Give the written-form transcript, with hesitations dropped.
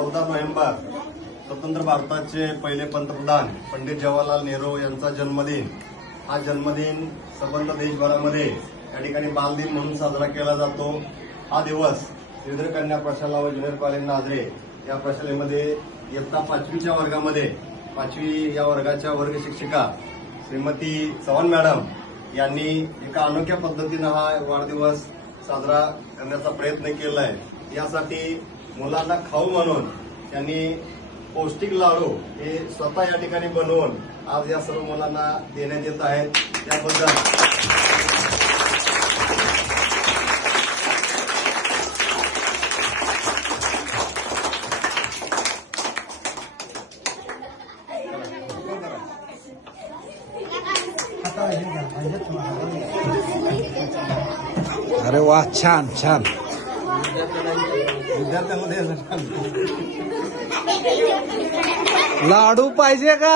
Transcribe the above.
14 November स्वतंत्र भारताचे पहिले पंतप्रधान पंडित जवाहरलाल नेहरू यांचा जन्मदिन. हा जन्मदिन संबंध देशभरामध्ये या ठिकाणी बालदिन म्हणून साजरा केला जातो. हा दिवस श्रीधर कन्या प्रशाला व ज्युनियर कॉलेज नाझरे या प्रशालेमध्ये इयत्ता 5वीच्या वर्गामध्ये 5वी या वर्गाच्या वर्ग शिक्षिका श्रीमती चव्हाण मॅडम यांनी एका अनोख्या पद्धतीनं हा वाढदिवस साजरा करण्याचा प्रयत्न केला आहे. यासाठी मुलांना खाऊ म्हणून त्यांनी पौष्टिक लाडू हे स्वतः या ठिकाणी बनवून आज या सर्व मुलांना देण्यात येत आहेत. त्याबद्दल अरे वा, छान छान. विद्यार्थ्यांमध्ये लाडू पाहिजे का?